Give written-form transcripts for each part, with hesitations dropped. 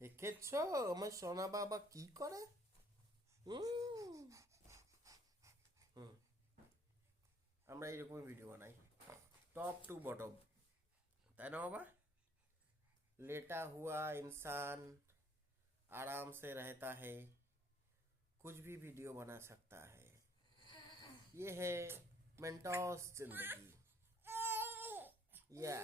দেখেছো আমার সোনা বাবা কি করে? হুম হুম আমরা এইরকমই ভিডিও বানাই, टॉप टू बॉटम, তাই না বাবা? लेटा हुआ इंसान आराम से रहता है, कुछ भी वीडियो बना सकता है। ये है मेंटोस जिंदगी। या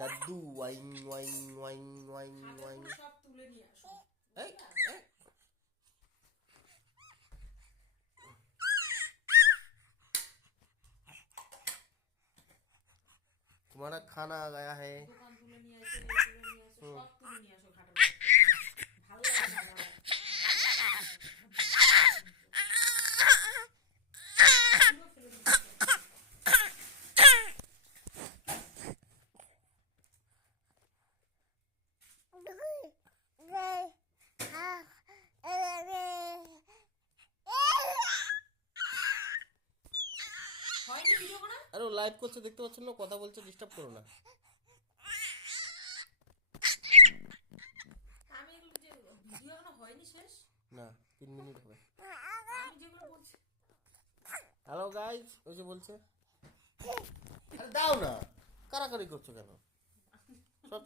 দাদু ওয়াইং ওয়াইং ওয়াইং ওয়াইং ওয়াইং। সব তুলে নিয়ে আসো। এই, এই, तुम्हारा खाना आ गया है। দোকান তুলে নিয়ে আসো, এই তুলে নিয়ে আসো, সব তুলে নিয়ে আসো খাটের উপর থেকে। ভালো লাগে না আমার। পুরো ফেলে দিতে হবে। হয়নি ভিডিও করা? আরে লাইভ করছে দেখতে পাচ্ছেন না, কথা বলছে, ডিস্টার্ব করো না। আমি এগুলো যে ভিডিও এখনো হয়নি শেষ। না 3 মিনিট হবে। আমি যেগুলো বলছি হ্যালো গাইস, ওই যে বলছে। আরে দাও না, কারাকারি করছো কেন? সব